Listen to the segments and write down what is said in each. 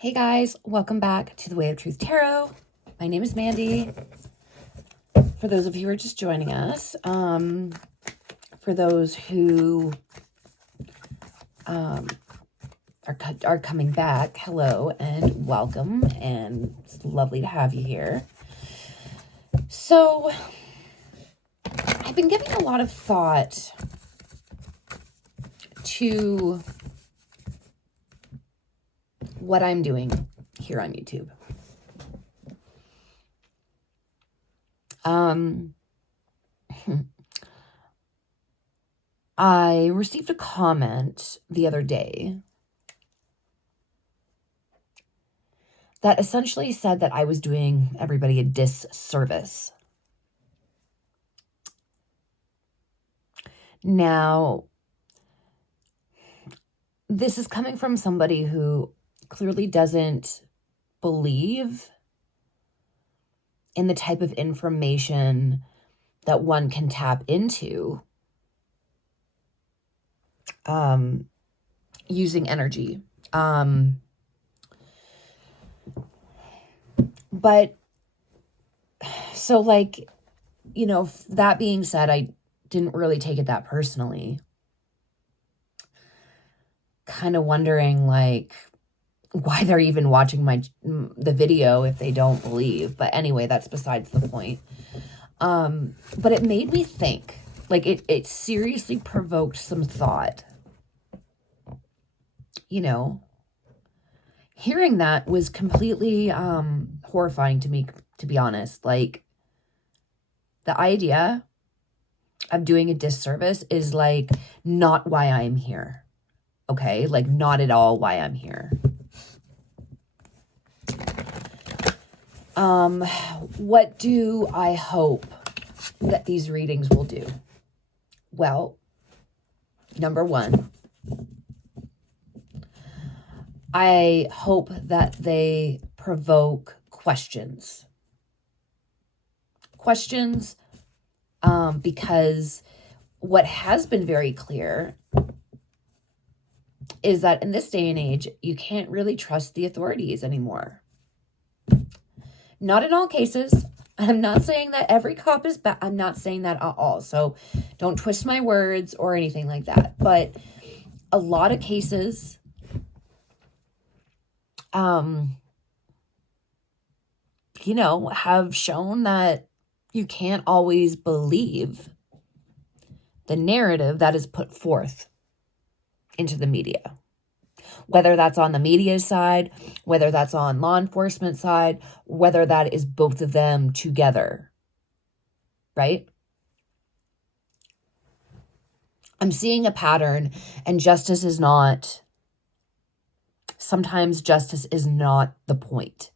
Hey guys, welcome back to the Way of Truth Tarot. My name is Mandy. For those of you who are just joining us, for those who are coming back, hello and welcome, and it's lovely to have you here. So, I've been giving a lot of thought to what I'm doing here on YouTube. I received a comment the other day that essentially said that I was doing everybody a disservice. Now, this is coming from somebody who clearly doesn't believe in the type of information that one can tap into using energy. But so like, you know, that being said, I didn't really take it that personally. Kind of wondering like why they're even watching the video if they don't believe. But anyway, that's besides the point. But it made me think, like it seriously provoked some thought. You know, hearing that was completely horrifying to me, to be honest. Like, the idea of doing a disservice is like not why I'm here. Okay? Like, not at all why I'm here. What do I hope that these readings will do? Well, number one, I hope that they provoke questions. Questions, because what has been very clear is that in this day and age, you can't really trust the authorities anymore. Not in all cases. I'm not saying that every cop is bad. I'm not saying that at all. So don't twist my words or anything like that. But a lot of cases, you know, have shown that you can't always believe the narrative that is put forth into the media. Whether that's on the media side, whether that's on law enforcement side, whether that is both of them together, right? I'm seeing a pattern, and sometimes justice is not the point,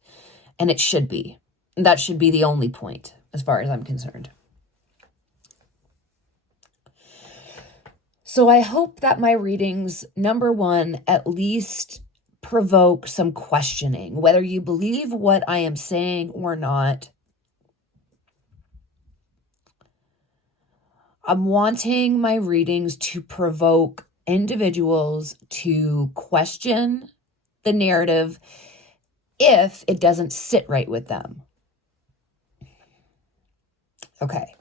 and it should be. And that should be the only point, as far as I'm concerned. So I hope that my readings, number one, at least provoke some questioning, whether you believe what I am saying or not. I'm wanting my readings to provoke individuals to question the narrative if it doesn't sit right with them. Okay.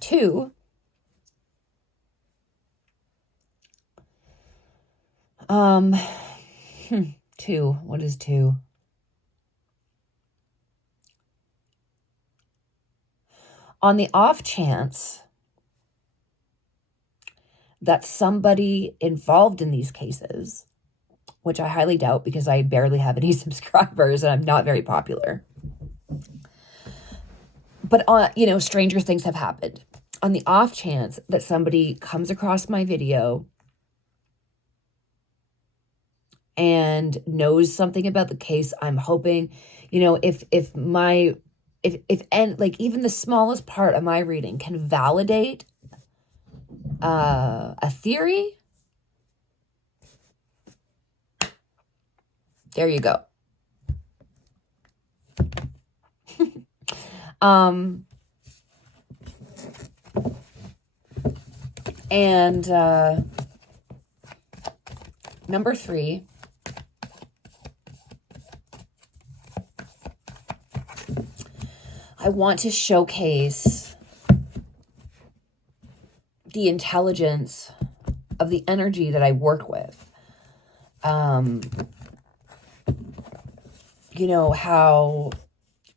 2, what is 2? On the off chance that somebody involved in these cases, which I highly doubt because I barely have any subscribers and I'm not very popular. But, you know, stranger things have happened. On the off chance that somebody comes across my video and knows something about the case, I'm hoping, you know, if like even the smallest part of my reading can validate a theory, there you go. And number 3, I want to showcase the intelligence of the energy that I work with. You know, how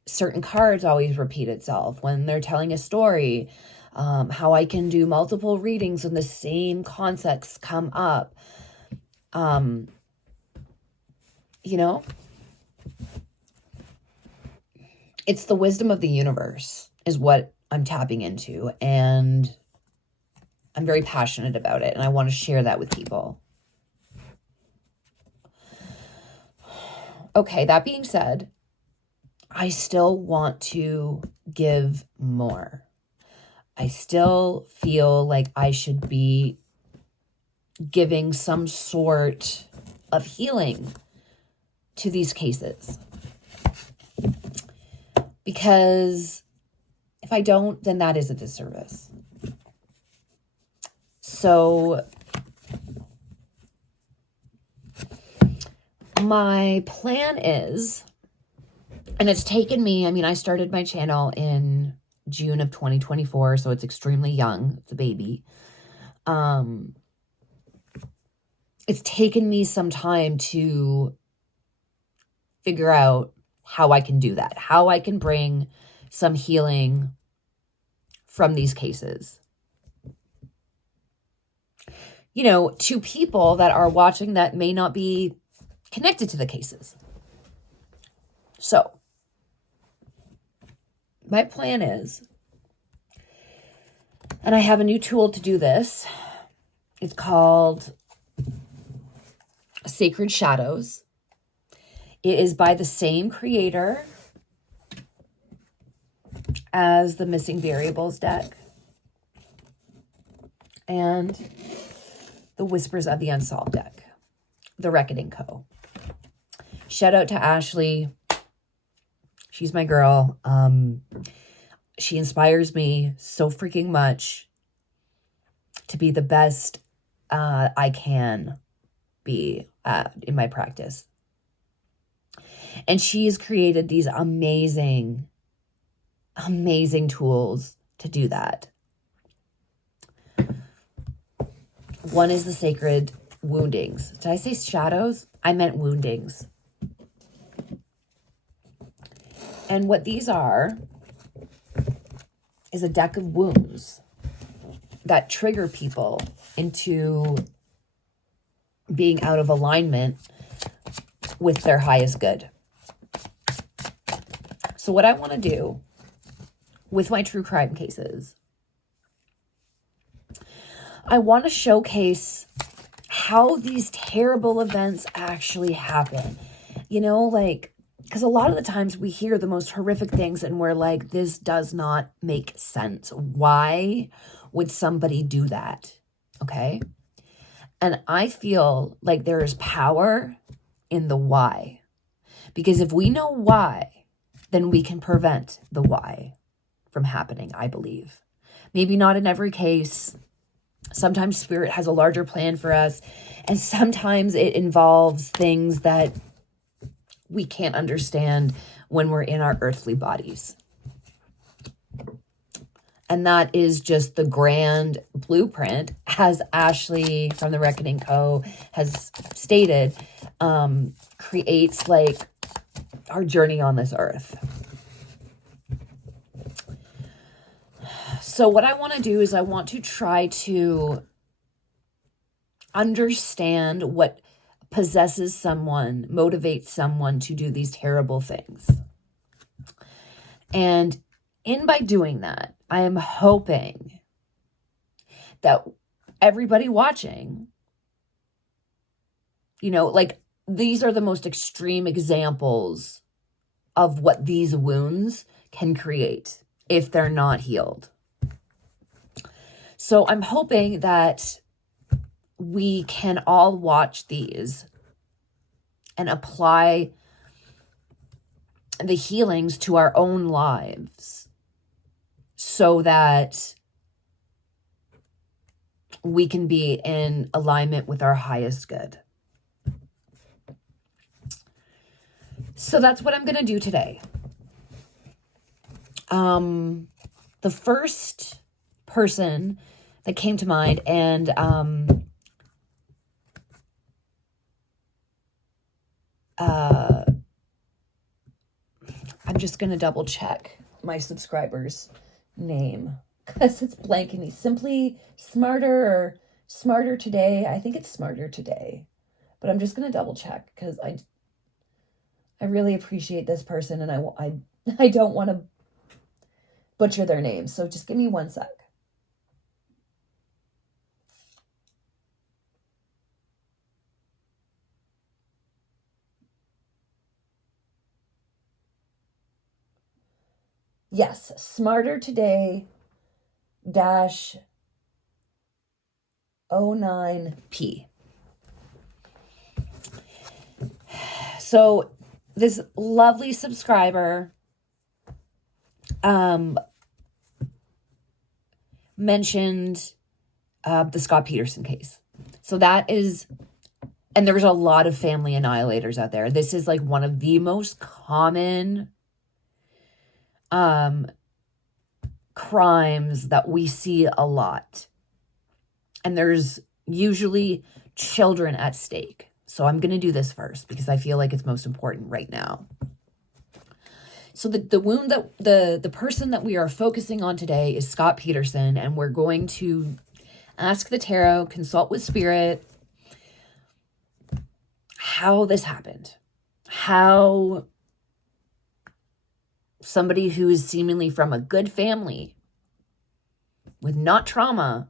certain cards always repeat itself when they're telling a story. How I can do multiple readings when the same concepts come up. You know, it's the wisdom of the universe is what I'm tapping into, and I'm very passionate about it, and I want to share that with people. Okay, that being said, I still want to give more. I still feel like I should be giving some sort of healing to these cases. Because if I don't, then that is a disservice. So my plan is, and it's taken me, I mean, I started my channel in June of 2024, so it's extremely young. It's a baby. It's taken me some time to figure out how I can do that, how I can bring some healing from these cases. You know, to people that are watching that may not be connected to the cases. So, my plan is, and I have a new tool to do this. It's called Sacred Shadows. It is by the same creator as the Missing Variables deck and the Whispers of the Unsolved deck, the Reckoning Co. Shout out to Ashley. She's my girl. She inspires me so freaking much to be the best I can be in my practice. And she's created these amazing, amazing tools to do that. One is the Sacred Woundings. Did I say shadows? I meant woundings. And what these are is a deck of wounds that trigger people into being out of alignment with their highest good. So what I want to do with my true crime cases, I want to showcase how these terrible events actually happen. You know, like, because a lot of the times we hear the most horrific things and we're like, this does not make sense. Why would somebody do that? Okay. And I feel like there is power in the why. Because if we know why, then we can prevent the why from happening, I believe. Maybe not in every case. Sometimes spirit has a larger plan for us. And sometimes it involves things that we can't understand when we're in our earthly bodies. And that is just the grand blueprint, as Ashley from the Reckoning Co. has stated, creates like our journey on this earth. So what I want to do is I want to try to understand what possesses someone, motivates someone to do these terrible things. And by doing that, I am hoping that everybody watching, you know, like, these are the most extreme examples of what these wounds can create if they're not healed. So I'm hoping that we can all watch these and apply the healings to our own lives so that we can be in alignment with our highest good. So that's what I'm going to do today. The first person that came to mind, and I'm just going to double check my subscriber's name because it's blanking me. Simply Smarter or Smarter Today. I think it's Smarter Today, but I'm just going to double check because I really appreciate this person, and I don't want to butcher their name. So just give me one sec. Yes, Smarter Today dash 09P. So this lovely subscriber mentioned the Scott Peterson case. So that is, and there's a lot of family annihilators out there. This is like one of the most common crimes that we see a lot. And there's usually children at stake. So I'm going to do this first because I feel like it's most important right now. So the wound that the person that we are focusing on today is Scott Peterson, and we're going to ask the tarot, consult with spirit, how this happened. How somebody who is seemingly from a good family with not trauma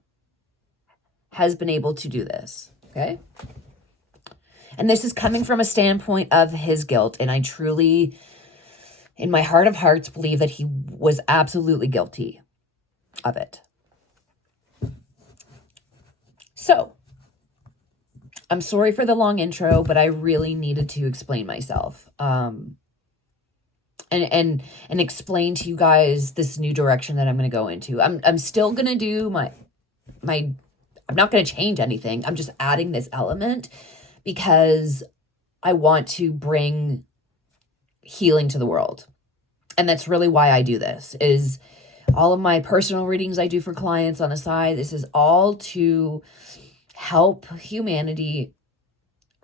has been able to do this, okay? And this is coming from a standpoint of his guilt, and I truly, in my heart of hearts, believe that he was absolutely guilty of it. So, I'm sorry for the long intro, but I really needed to explain myself. And explain to you guys this new direction that I'm going to go into. I'm still going to do my I'm not going to change anything. I'm just adding this element because I want to bring healing to the world. And that's really why I do this, is all of my personal readings I do for clients on the side. This is all to help humanity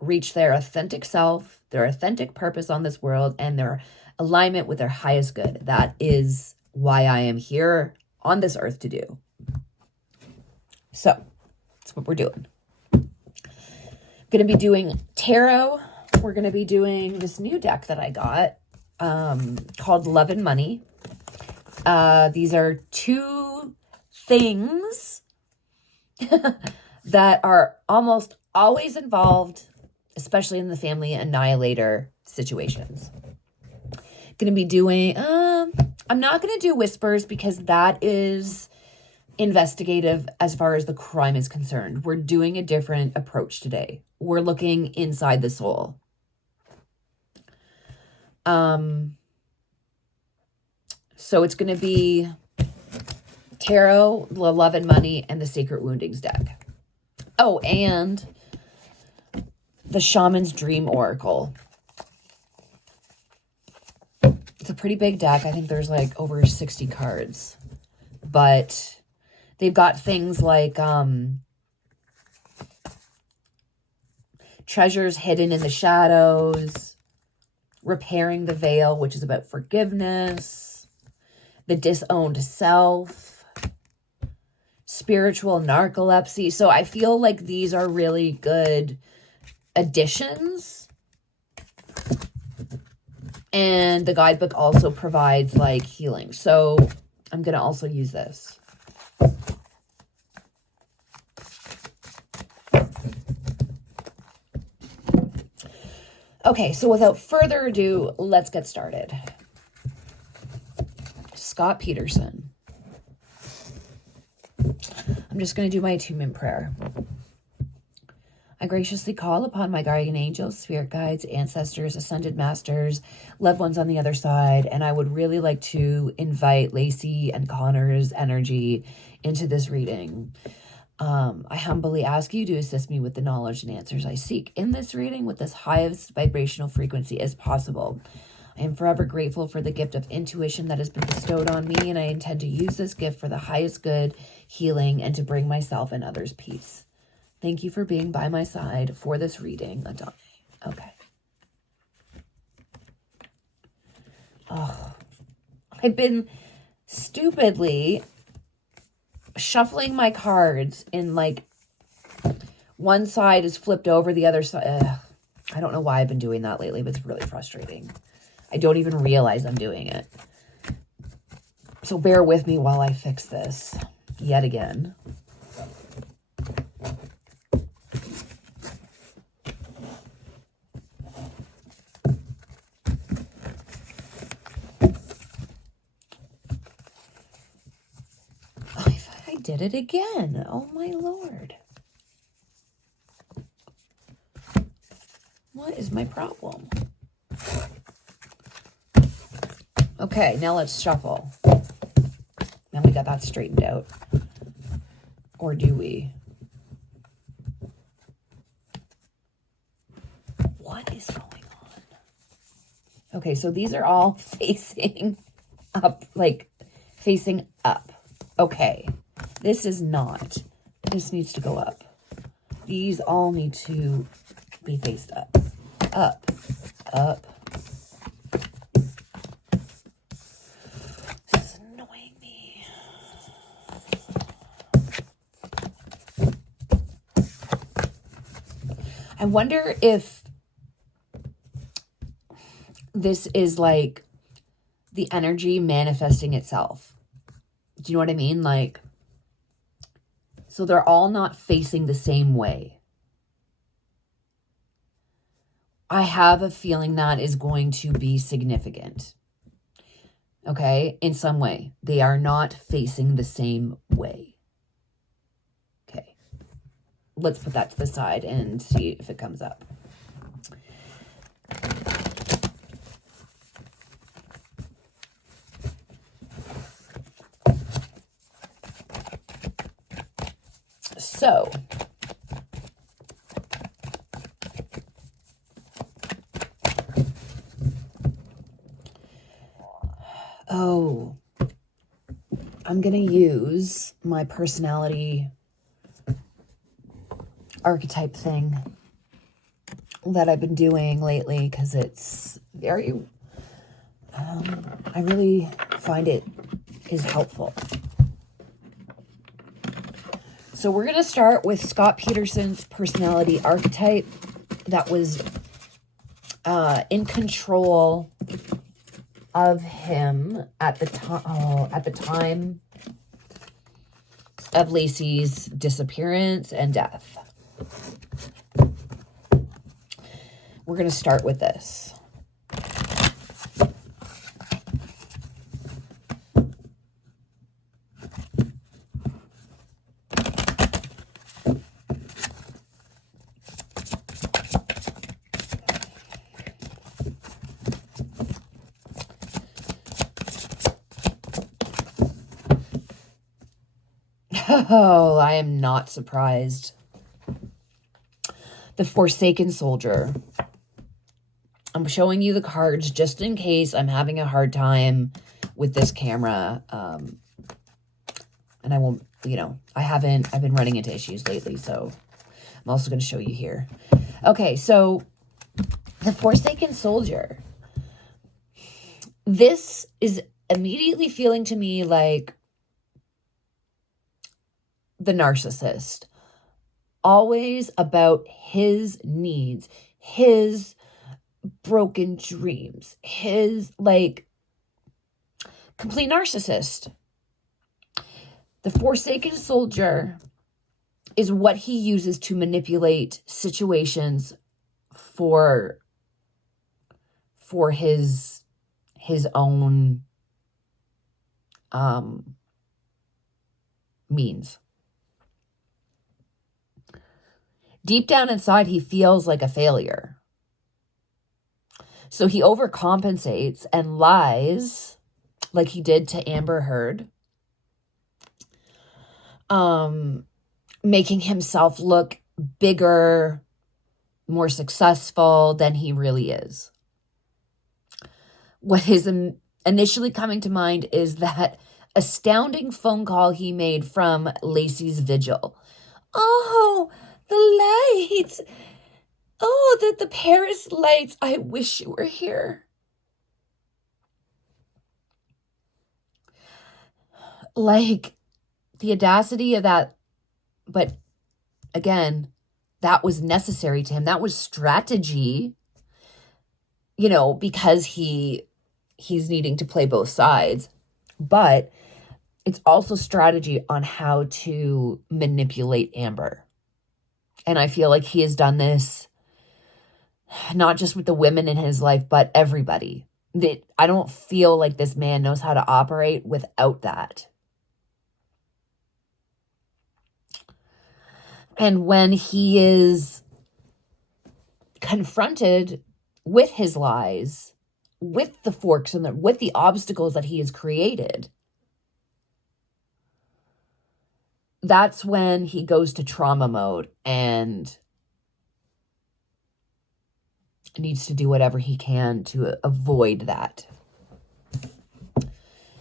reach their authentic self, their authentic purpose on this world, and their alignment with their highest good. That is why I am here on this earth to do. So that's what we're doing. Going to be doing tarot. We're going to be doing this new deck that I got called Love and Money. These are two things that are almost always involved, especially in the family annihilator situations. Going to be doing, I'm not going to do whispers because that is investigative as far as the crime is concerned. We're doing a different approach today. We're looking inside the soul. So it's going to be tarot, love and money, and the sacred woundings deck. Oh, and the shaman's dream oracle. It's a pretty big deck. I think there's like over 60 cards, but they've got things like treasures hidden in the shadows, repairing the veil, which is about forgiveness, the disowned self, spiritual narcolepsy. So I feel like these are really good additions. And the guidebook also provides like healing. So I'm going to also use this. Okay, so without further ado, let's get started. Scott Peterson. I'm just going to do my attunement prayer. I graciously call upon my guardian angels, spirit guides, ancestors, ascended masters, loved ones on the other side, and I would really like to invite Lacey and Connor's energy into this reading. I humbly ask you to assist me with the knowledge and answers I seek in this reading with this highest vibrational frequency as possible. I am forever grateful for the gift of intuition that has been bestowed on me, and I intend to use this gift for the highest good, healing, and to bring myself and others peace. Thank you for being by my side for this reading, Adane. Okay. Oh, I've been stupidly shuffling my cards in like one side is flipped over, the other side. I don't know why I've been doing that lately, but it's really frustrating. I don't even realize I'm doing it. So bear with me while I fix this yet again. I did it again. Oh my Lord. What is my problem? Okay, now let's shuffle. Now we got that straightened out. Or do we? What is going on? Okay, so these are all facing up, like facing up. Okay, this is not. This needs to go up. These all need to be faced up. Up, up. This is annoying me. I wonder if this is like the energy manifesting itself. Do you know what I mean? Like, so they're all not facing the same way. I have a feeling that is going to be significant. Okay? In some way. They are not facing the same way. Okay. Let's put that to the side and see if it comes up. So, I'm going to use my personality archetype thing that I've been doing lately because it's very, I really find it is helpful. So we're going to start with Scott Peterson's personality archetype that was in control of him at the time of Lacey's disappearance and death. We're going to start with this. Oh, I am not surprised. The Forsaken Soldier. I'm showing you the cards just in case I'm having a hard time with this camera. And I won't, I've been running into issues lately, so I'm also going to show you here. Okay, so the Forsaken Soldier. This is immediately feeling to me like the narcissist, always about his needs, his broken dreams, his complete narcissist. The Forsaken Soldier is what he uses to manipulate situations for his own means. Deep down inside, he feels like a failure. So he overcompensates and lies like he did to Amber Heard, making himself look bigger, more successful than he really is. what is initially coming to mind is that astounding phone call he made from Lacey's vigil. Oh, the lights. Oh, the Paris lights. I wish you were here. Like, the audacity of that. But again, that was necessary to him. That was strategy, because he's needing to play both sides. But it's also strategy on how to manipulate Amber. And I feel like he has done this not just with the women in his life, but everybody. I don't feel like this man knows how to operate without that. And when he is confronted with his lies, with the forks and with the obstacles that he has created, that's when he goes to trauma mode and needs to do whatever he can to avoid that.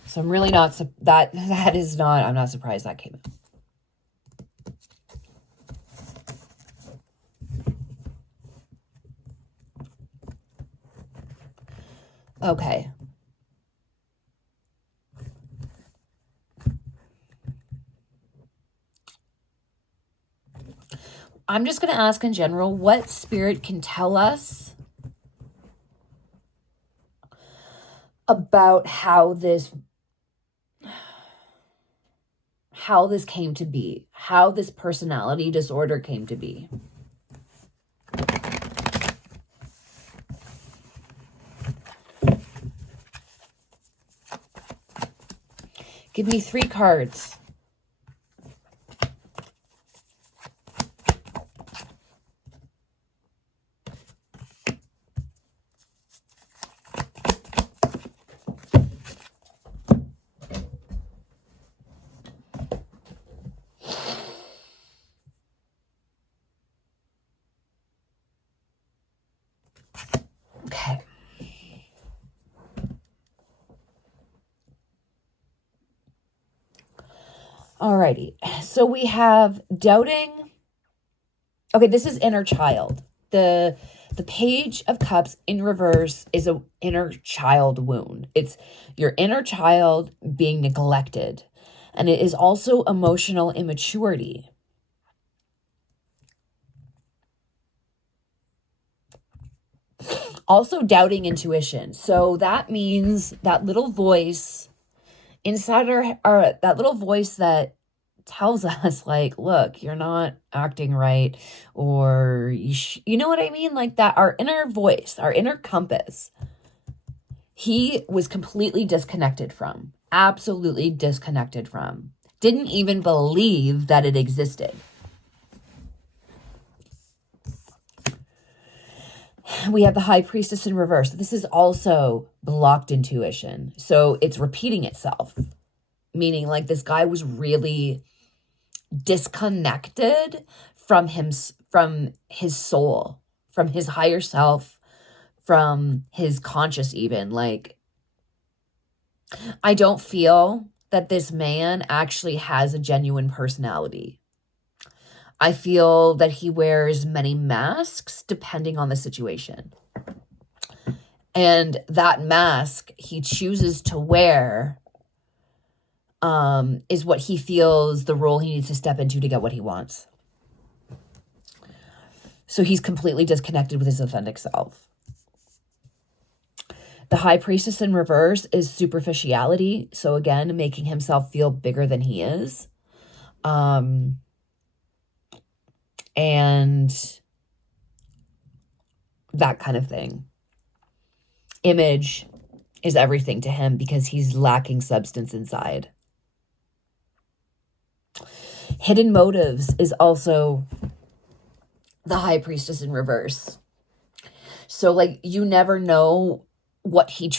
So I'm really not, I'm not surprised that came out. Okay. I'm just going to ask in general what spirit can tell us about how this came to be, how this personality disorder came to be. Give me 3 cards. Okay. Alrighty. So we have doubting. Okay, this is inner child. The Page of Cups in reverse is an inner child wound. It's your inner child being neglected. And it is also emotional immaturity. Also doubting intuition. So that means that little voice inside that little voice that tells us, like, look, you're not acting right, or you know what I mean? Like that, our inner voice, our inner compass, he was completely disconnected from, absolutely disconnected from, didn't even believe that it existed. We have the High Priestess in reverse. This is also blocked intuition. So it's repeating itself, meaning like this guy was really disconnected from his soul, from his higher self, from his conscious even. Like, I don't feel that this man actually has a genuine personality. I feel that he wears many masks depending on the situation. And that mask he chooses to wear is what he feels the role he needs to step into to get what he wants. So he's completely disconnected with his authentic self. The High Priestess in reverse is superficiality. So again, making himself feel bigger than he is. And that kind of thing. Image is everything to him because he's lacking substance inside. Hidden motives is also the High Priestess in reverse. So like, you never know what his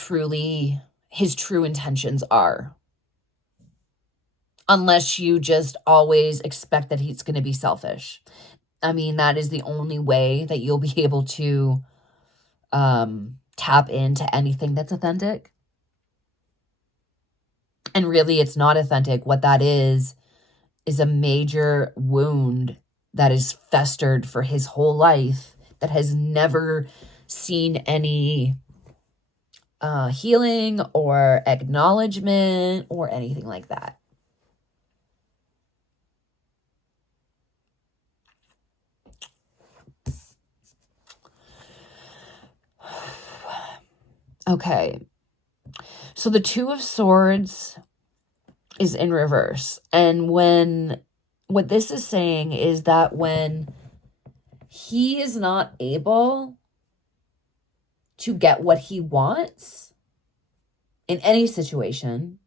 true intentions are, unless you just always expect that he's going to be selfish. I mean, that is the only way that you'll be able to tap into anything that's authentic. And really, it's not authentic. What that is a major wound that is festered for his whole life, that has never seen any healing or acknowledgement or anything like that. Okay. So the Two of Swords is in reverse. And what this is saying is that when he is not able to get what he wants in any situation,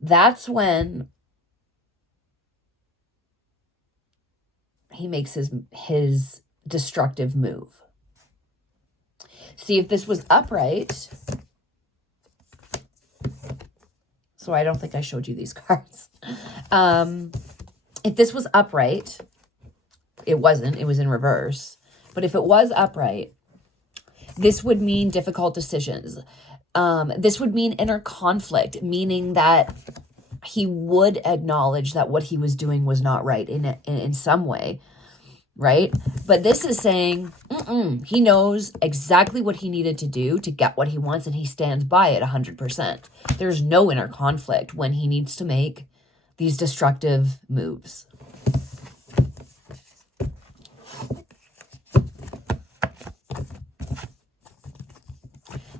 that's when he makes his destructive move. See, if this was upright, so I don't think I showed you these cards. If this was upright, it wasn't, it was in reverse. But if it was upright, this would mean difficult decisions. This would mean inner conflict, meaning that he would acknowledge that what he was doing was not right in some way, right? But this is saying he knows exactly what he needed to do to get what he wants, and he stands by it 100%. There's no inner conflict when he needs to make these destructive moves.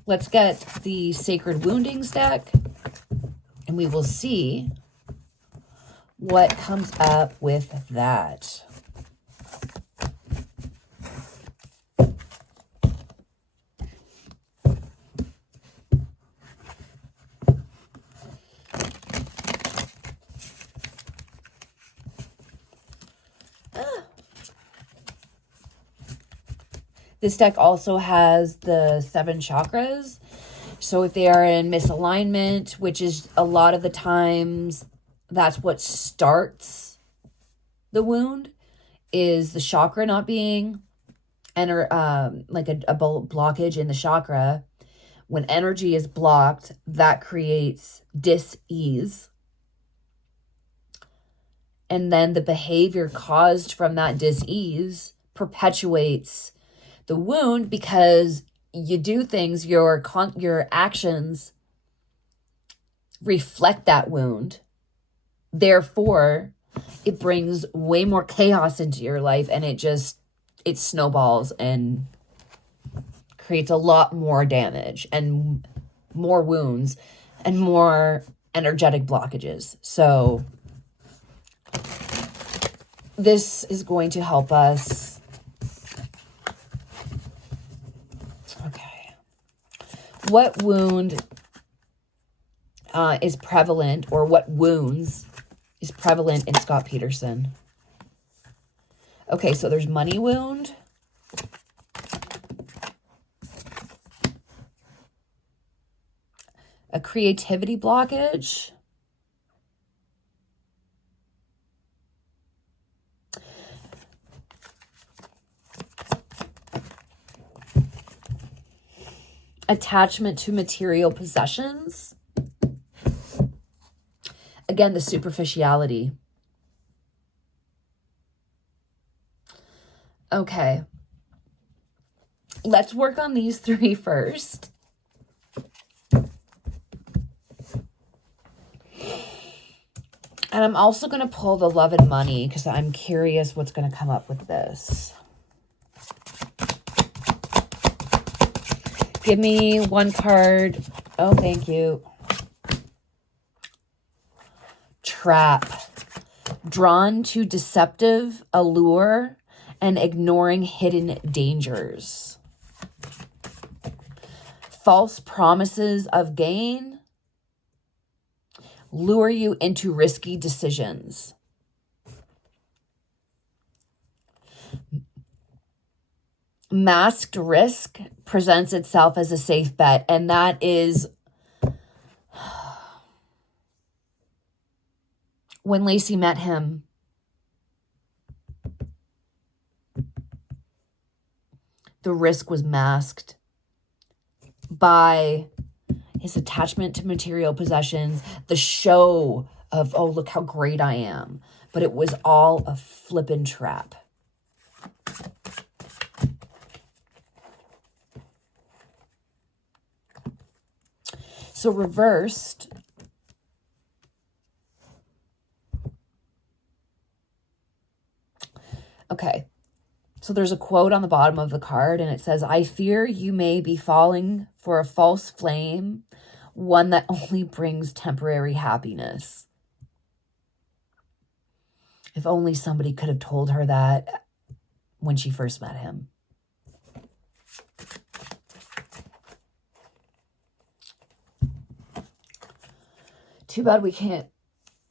Let's get the Sacred Woundings deck, and we will see what comes up with that. This deck also has the 7 chakras. So if they are in misalignment, which is a lot of the times, that's what starts the wound, is the chakra not being, like a blockage in the chakra. When energy is blocked, that creates dis-ease. And then the behavior caused from that dis-ease perpetuates the wound, because you do things, your actions reflect that wound. Therefore, it brings way more chaos into your life, and it snowballs and creates a lot more damage and more wounds and more energetic blockages. So this is going to help us. What wound is prevalent, or what wounds is prevalent in Scott Peterson? Okay, so there's money wound. A creativity blockage. Attachment to material possessions. Again, the superficiality. Okay. Let's work on these 3 first. And I'm also going to pull the love and money, because I'm curious what's going to come up with this. Give me 1 card. Oh, thank you. Trap. Drawn to deceptive allure and ignoring hidden dangers. False promises of gain lure you into risky decisions. Masked risk presents itself as a safe bet, and that is when Lacey met him. The risk was masked. by his attachment to material possessions, the show of, oh, look how great I am. But it was all a flippin' trap. So reversed, okay, so there's a quote on the bottom of the card, and it says, I fear you may be falling for a false flame, one that only brings temporary happiness. If only somebody could have told her that when she first met him. Too bad we can't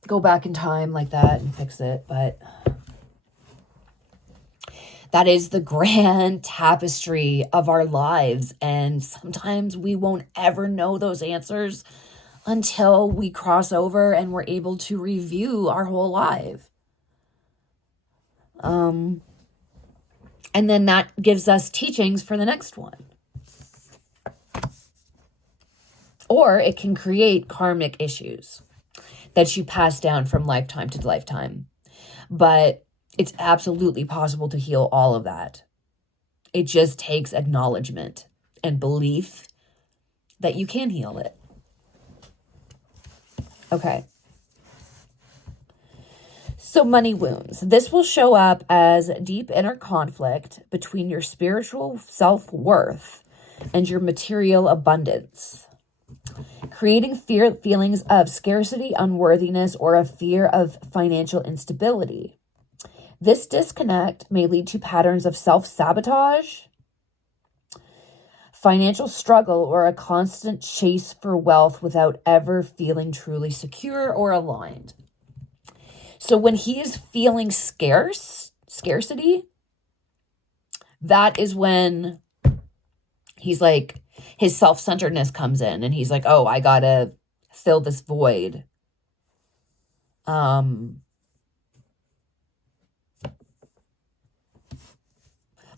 go back in time like that and fix it, but that is the grand tapestry of our lives. And sometimes we won't ever know those answers until we cross over and we're able to review our whole life. And then that gives us teachings for the next one. Or it can create karmic issues that you pass down from lifetime to lifetime. But it's absolutely possible to heal all of that. It just takes acknowledgement and belief that you can heal it. Okay. So money wounds. This will show up as deep inner conflict between your spiritual self-worth and your material abundance, creating feelings of scarcity, unworthiness, or a fear of financial instability. This disconnect may lead to patterns of self-sabotage, financial struggle, or a constant chase for wealth without ever feeling truly secure or aligned. So when he is feeling scarcity, that is when he's like, his self-centeredness comes in and he's like, oh, I gotta fill this void.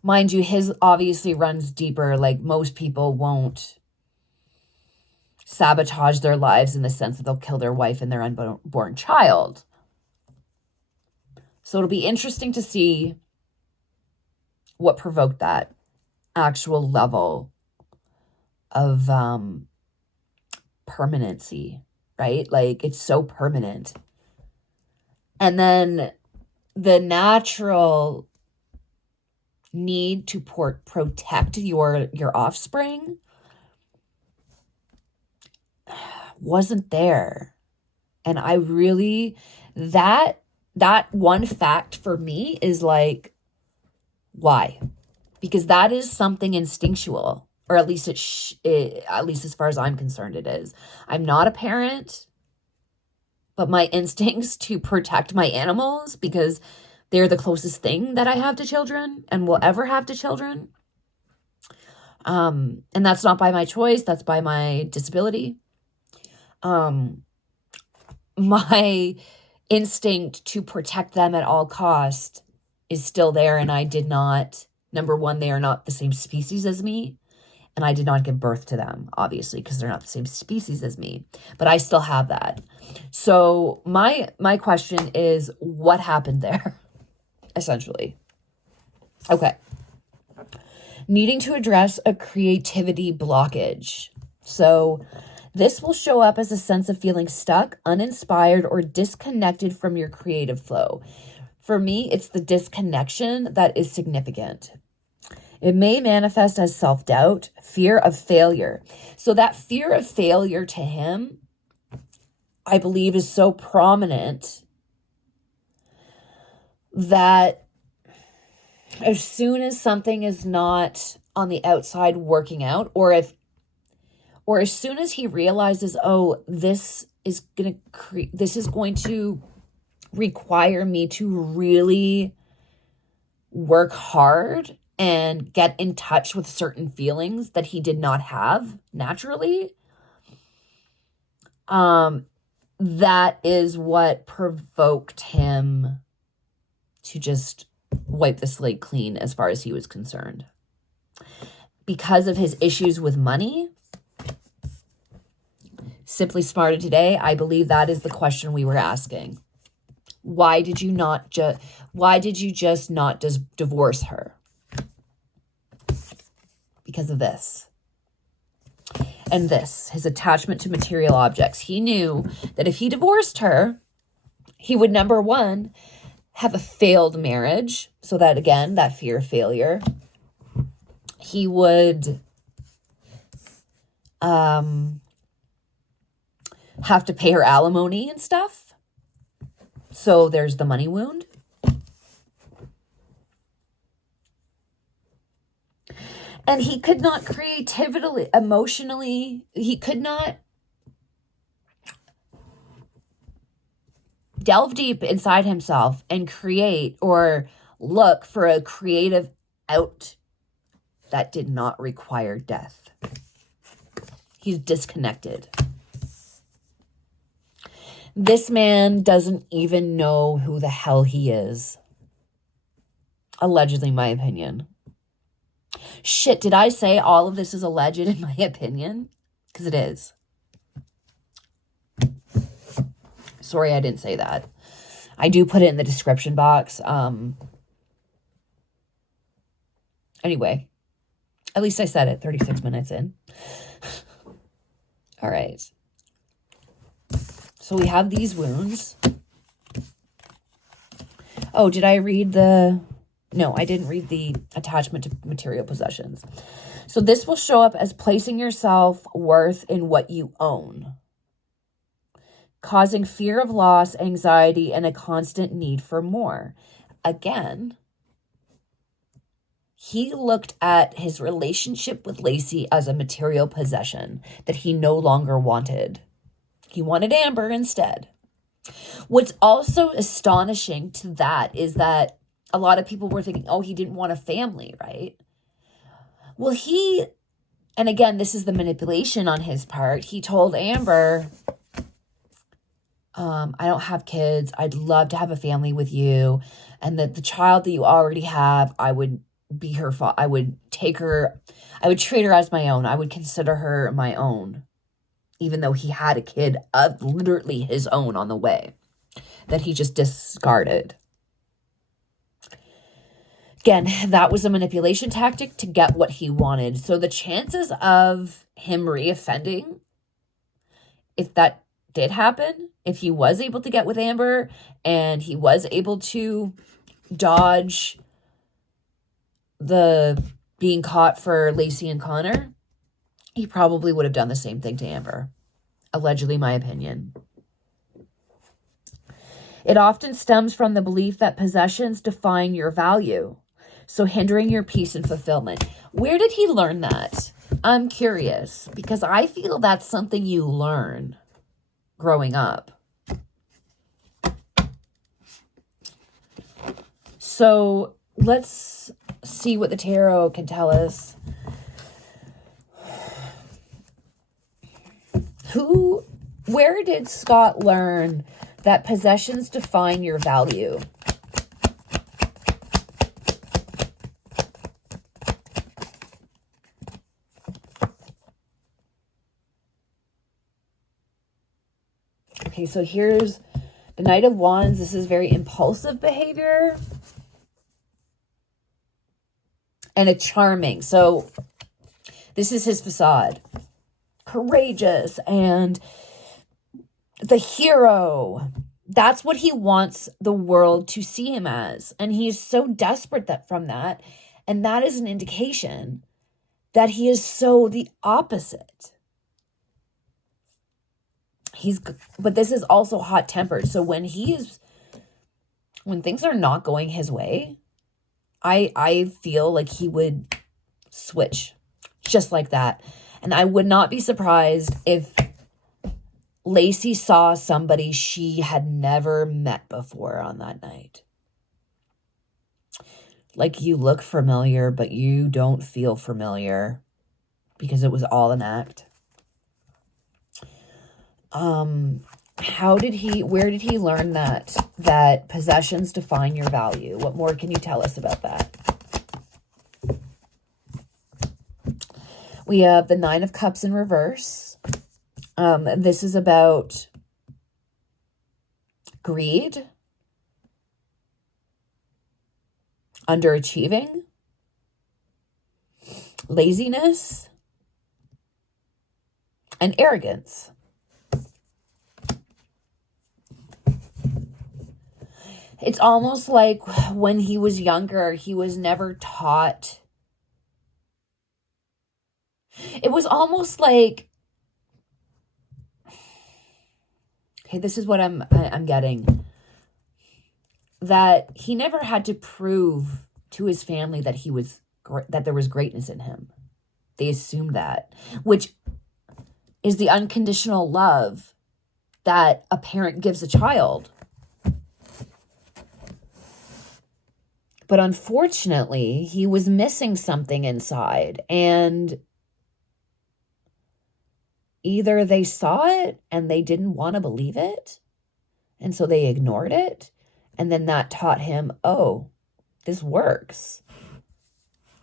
Mind you, his obviously runs deeper. Like most people won't sabotage their lives in the sense that they'll kill their wife and their unborn child. So it'll be interesting to see what provoked that actual level of permanency, right? Like it's so permanent. And then the natural need to protect your offspring wasn't there. And I really, that one fact for me is like, why? Because that is something instinctual, or at least at least as far as I'm concerned, it is. I'm not a parent, but my instincts to protect my animals, because they're the closest thing that I have to children and will ever have to children. And that's not by my choice. That's by my disability. My instinct to protect them at all cost is still there. And I did not, number one, they are not the same species as me. And I did not give birth to them, obviously, because they're not the same species as me. But I still have that. So my question is, what happened there? Essentially. Okay. Needing to address a creativity blockage. So this will show up as a sense of feeling stuck, uninspired, or disconnected from your creative flow. For me, it's the disconnection that is significant. It may manifest as self-doubt, fear of failure. So that fear of failure to him, I believe, is so prominent that as soon as something is not on the outside working out, or as soon as he realizes, oh, this is going to require me to really work hard and get in touch with certain feelings that he did not have naturally, that is what provoked him to just wipe the slate clean as far as he was concerned. Because of his issues with money, Simply Smarter today, I believe that is the question we were asking. Why did you just not divorce her? Because of this. And this, his attachment to material objects. He knew that if he divorced her, he would, number one, have a failed marriage. So that, again, that fear of failure. He would have to pay her alimony and stuff. So there's the money wound. And he could not creatively, emotionally, he could not delve deep inside himself and create or look for a creative out that did not require death. He's disconnected. This man doesn't even know who the hell he is. Allegedly, my opinion. Shit, did I say all of this is alleged in my opinion? Because it is. Sorry, I didn't say that. I do put it in the description box. Anyway, at least I said it 36 minutes in. All right. So we have these wounds. Oh, did I read the... No, I didn't read the attachment to material possessions. So this will show up as placing your self-worth in what you own, causing fear of loss, anxiety, and a constant need for more. Again, he looked at his relationship with Lacey as a material possession that he no longer wanted. He wanted Amber instead. What's also astonishing to that is that a lot of people were thinking, oh, he didn't want a family, right? Well, and again, this is the manipulation on his part. He told Amber, I don't have kids. I'd love to have a family with you. And that the child that you already have, I would be her I would take her, I would treat her as my own. I would consider her my own, even though he had a kid of literally his own on the way that he just discarded. Again, that was a manipulation tactic to get what he wanted. So the chances of him reoffending, if that did happen, if he was able to get with Amber and he was able to dodge the being caught for Lacey and Connor, he probably would have done the same thing to Amber. Allegedly, my opinion. It often stems from the belief that possessions define your value, so hindering your peace and fulfillment. Where did he learn that? I'm curious, because I feel that's something you learn growing up. So let's see what the tarot can tell us. Where did Scott learn that possessions define your value? Okay, so here's the Knight of Wands. This is very impulsive behavior. And a charming. So this is his facade. Courageous and the hero. That's what he wants the world to see him as. And he's so desperate from that. And that is an indication that he is so the opposite. But this is also hot-tempered. So when things are not going his way, I feel like he would switch just like that. And I would not be surprised if Lacey saw somebody she had never met before on that night. Like, you look familiar, but you don't feel familiar because it was all an act. Where did he learn that possessions define your value? What more can you tell us about that? We have the Nine of Cups in reverse. This is about greed, underachieving, laziness, and arrogance. It's almost like when he was younger, he was never taught. It was almost like, okay, this is what I'm getting. That he never had to prove to his family that that there was greatness in him. They assumed that, which is the unconditional love that a parent gives a child. But unfortunately, he was missing something inside, and either they saw it and they didn't want to believe it, and so they ignored it, and then that taught him, oh, this works.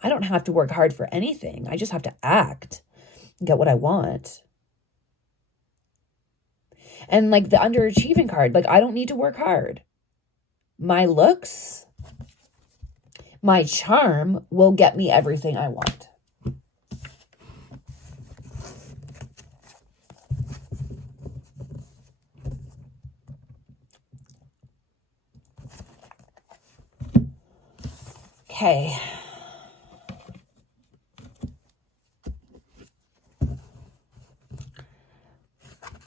I don't have to work hard for anything. I just have to act and get what I want. And like the underachieving card, like I don't need to work hard. My looks, my charm will get me everything I want. Okay.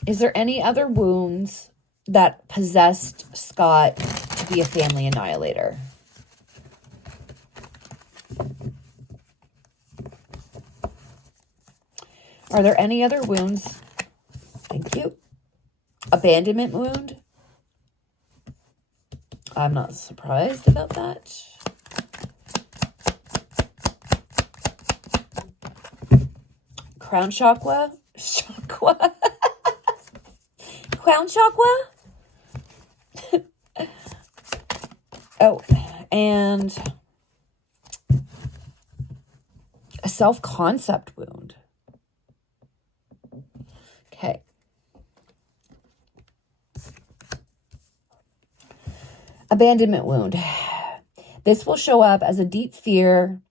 Is there any other wounds that possessed Scott to be a family annihilator? Are there any other wounds? Thank you. Abandonment wound? I'm not surprised about that. Crown chakra? Chakra? Crown chakra? Oh, and a self-concept wound. Okay. Abandonment wound. This will show up as a deep fear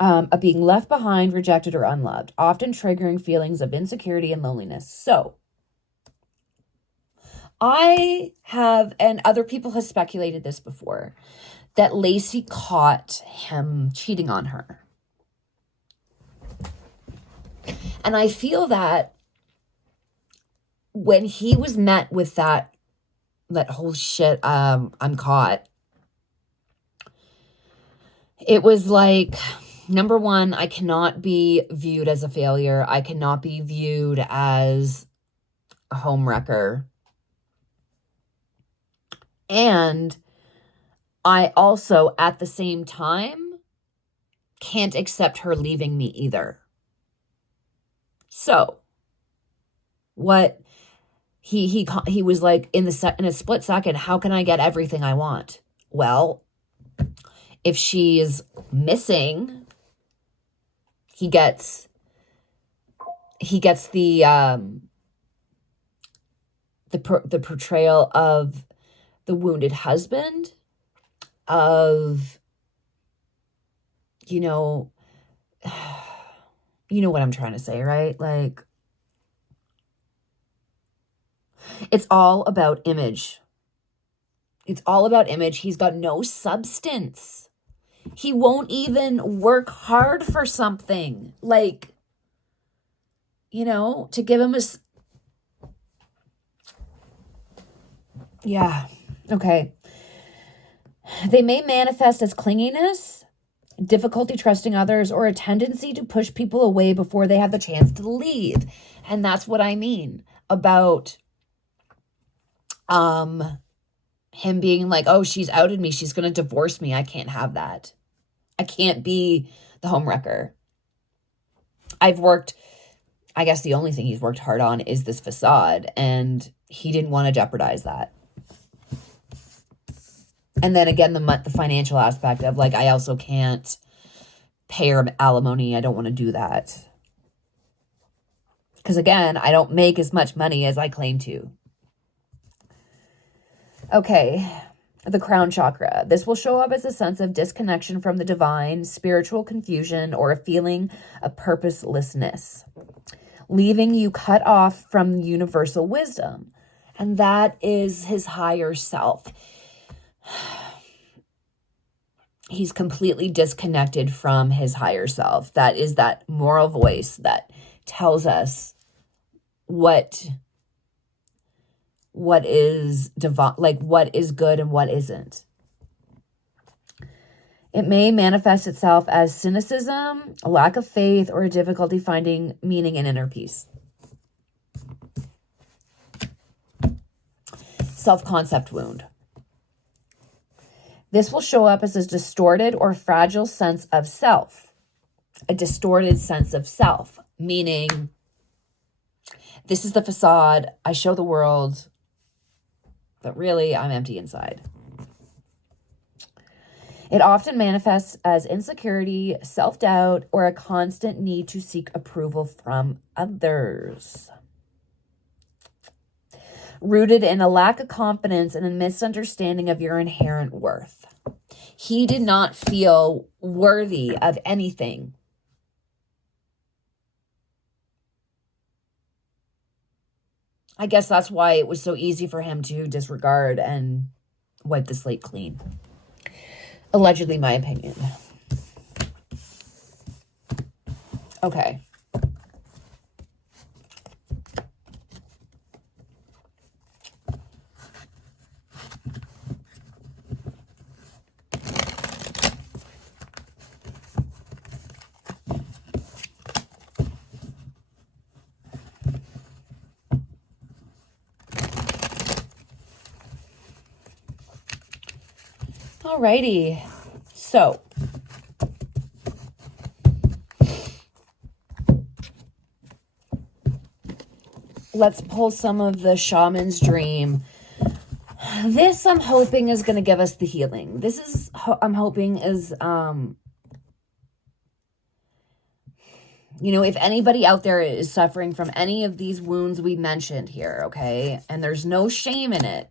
of being left behind, rejected, or unloved, often triggering feelings of insecurity and loneliness. So, I have, and other people have speculated this before, that Lacey caught him cheating on her. And I feel that when he was met with that whole shit, I'm caught, it was like, number one, I cannot be viewed as a failure. I cannot be viewed as a homewrecker. And I also, at the same time, can't accept her leaving me either. So, what he was like in a split second, how can I get everything I want? Well, if she's missing, he gets the portrayal of the wounded husband, of, you know what I'm trying to say, right? Like, it's all about image. It's all about image. He's got no substance. He won't even work hard for something. Like, to give him yeah. Okay. They may manifest as clinginess, difficulty trusting others, or a tendency to push people away before they have the chance to leave. And that's what I mean about him being like, oh, she's outed me, she's going to divorce me. I can't have that. I can't be the homewrecker. I guess the only thing he's worked hard on is this facade, and he didn't want to jeopardize that. And then again, the financial aspect of, like, I also can't pay her alimony. I don't want to do that. Because again, I don't make as much money as I claim to. Okay, the crown chakra. This will show up as a sense of disconnection from the divine, spiritual confusion, or a feeling of purposelessness, leaving you cut off from universal wisdom. And that is his higher self. He's completely disconnected from his higher self. That is that moral voice that tells us what is divine, like what is good and what isn't. It may manifest itself as cynicism, a lack of faith, or a difficulty finding meaning and inner peace. Self-concept wound. This will show up as a distorted or fragile sense of self. A distorted sense of self, meaning this is the facade I show the world, but really I'm empty inside. It often manifests as insecurity, self-doubt, or a constant need to seek approval from others. Rooted in a lack of confidence and a misunderstanding of your inherent worth. He did not feel worthy of anything. I guess that's why it was so easy for him to disregard and wipe the slate clean. Allegedly, my opinion. Okay. Alrighty, so let's pull some of the shaman's dream. This I'm hoping is going to give us the healing. This is, I'm hoping is, you know, if anybody out there is suffering from any of these wounds we mentioned here, okay, and there's no shame in it.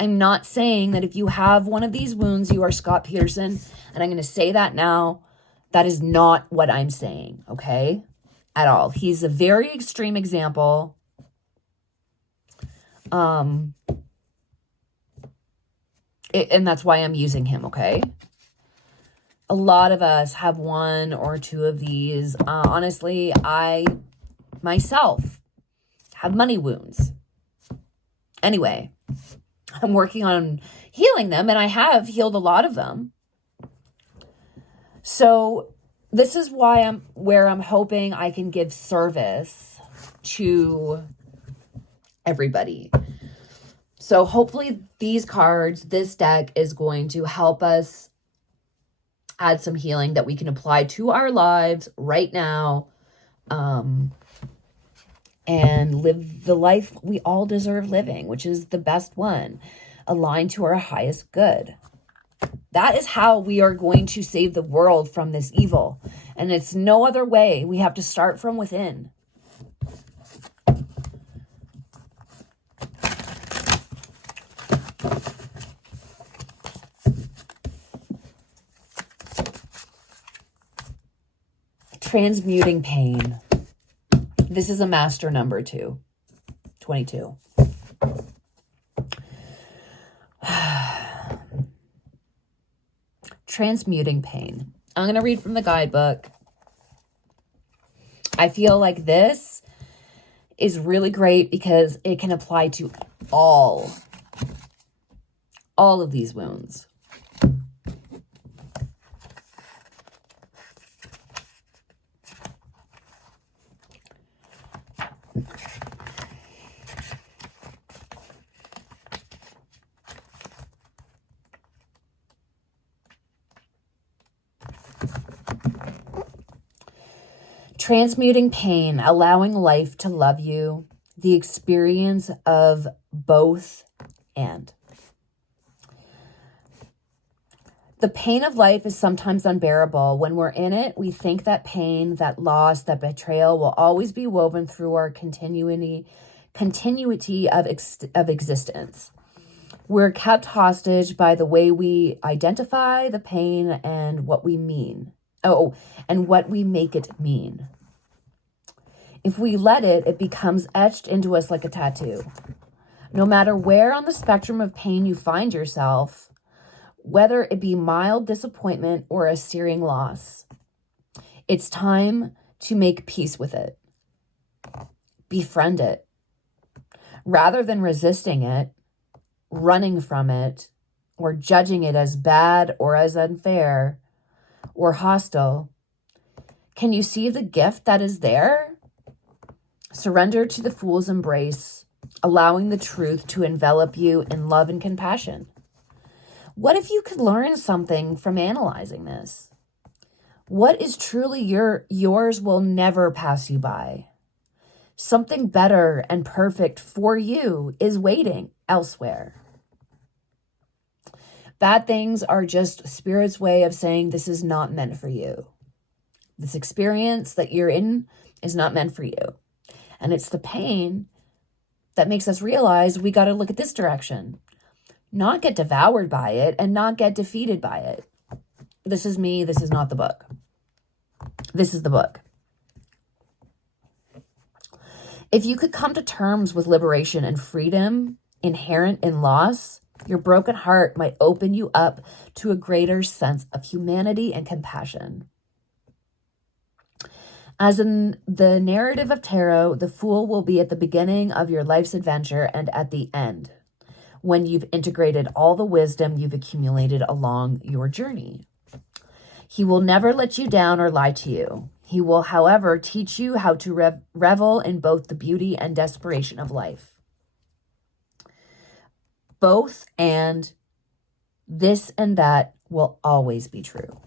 I'm not saying that if you have one of these wounds, you are Scott Peterson, and I'm going to say that now. That is not what I'm saying, okay? At all. He's a very extreme example. And that's why I'm using him, okay? A lot of us have one or two of these. Honestly, I myself have money wounds. Anyway, I'm working on healing them, and I have healed a lot of them. So this is why I'm hoping I can give service to everybody. So hopefully these cards, this deck is going to help us add some healing that we can apply to our lives right now, and live the life we all deserve living, which is the best one, aligned to our highest good. That is how we are going to save the world from this evil. And it's no other way. We have to start from within. Transmuting pain. This is a master number 2. 22. Transmuting pain. I'm going to read from the guidebook. I feel like this is really great because it can apply to all of these wounds. Transmuting pain, allowing life to love you, the experience of both and. The pain of life is sometimes unbearable. When we're in it, we think that pain, that loss, that betrayal will always be woven through our continuity of existence. We're kept hostage by the way we identify the pain and what we mean. And what we make it mean. If we let it, it becomes etched into us like a tattoo. No matter where on the spectrum of pain you find yourself, whether it be mild disappointment or a searing loss, it's time to make peace with it. Befriend it. Rather than resisting it, running from it, or judging it as bad or as unfair or hostile, can you see the gift that is there? Surrender to the fool's embrace, allowing the truth to envelop you in love and compassion. What if you could learn something from analyzing this? What is truly yours will never pass you by. Something better and perfect for you is waiting elsewhere. Bad things are just Spirit's way of saying this is not meant for you. This experience that you're in is not meant for you. And it's the pain that makes us realize we got to look at this direction, not get devoured by it and not get defeated by it. This is me. This is not the book. This is the book. If you could come to terms with liberation and freedom inherent in loss, your broken heart might open you up to a greater sense of humanity and compassion. As in the narrative of tarot, the fool will be at the beginning of your life's adventure and at the end, when you've integrated all the wisdom you've accumulated along your journey. He will never let you down or lie to you. He will, however, teach you how to revel in both the beauty and desperation of life. Both and this and that will always be true.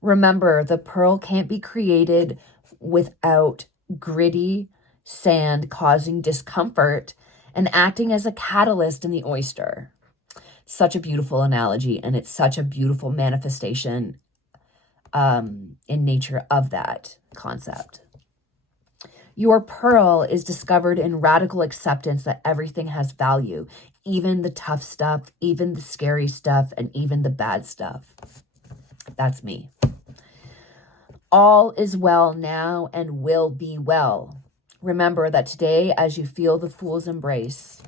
Remember, the pearl can't be created without gritty sand causing discomfort and acting as a catalyst in the oyster. Such a beautiful analogy, and it's such a beautiful manifestation in nature of that concept. Your pearl is discovered in radical acceptance that everything has value, even the tough stuff, even the scary stuff, and even the bad stuff. That's me. All is well now and will be well. Remember that today, as you feel the fool's embrace,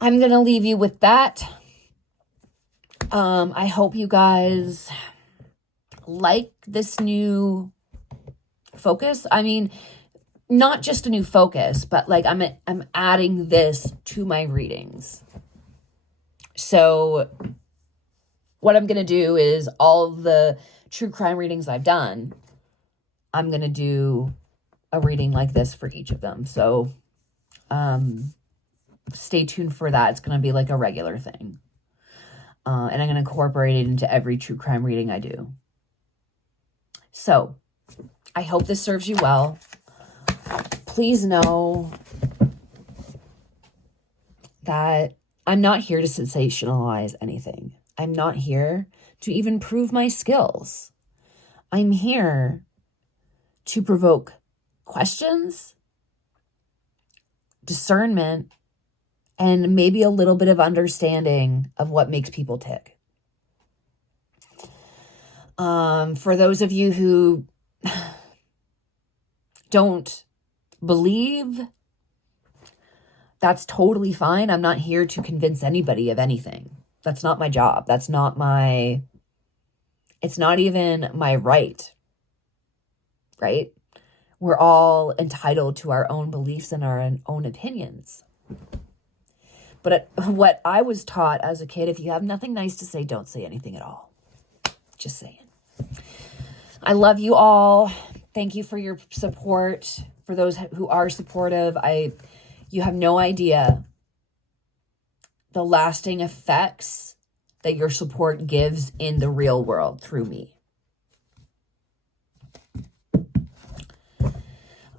I'm going to leave you with that. I hope you guys like this new focus. I mean, not just a new focus, but like I'm adding this to my readings. So what I'm going to do is all of the true crime readings I've done, I'm going to do a reading like this for each of them. So stay tuned for that. It's going to be like a regular thing. And I'm going to incorporate it into every true crime reading I do. So I hope this serves you well. Please know that I'm not here to sensationalize anything. I'm not here to even prove my skills. I'm here to provoke questions, discernment, and maybe a little bit of understanding of what makes people tick. For those of you who don't believe, that's totally fine. I'm not here to convince anybody of anything. That's not my job. It's not even my right? We're all entitled to our own beliefs and our own opinions. But what I was taught as a kid, if you have nothing nice to say, don't say anything at all. Just saying. I love you all. Thank you for your support. For those who are supportive, you have no idea the lasting effects that your support gives in the real world through me.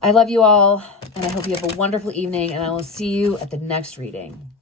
I love you all. And I hope you have a wonderful evening, and I will see you at the next reading.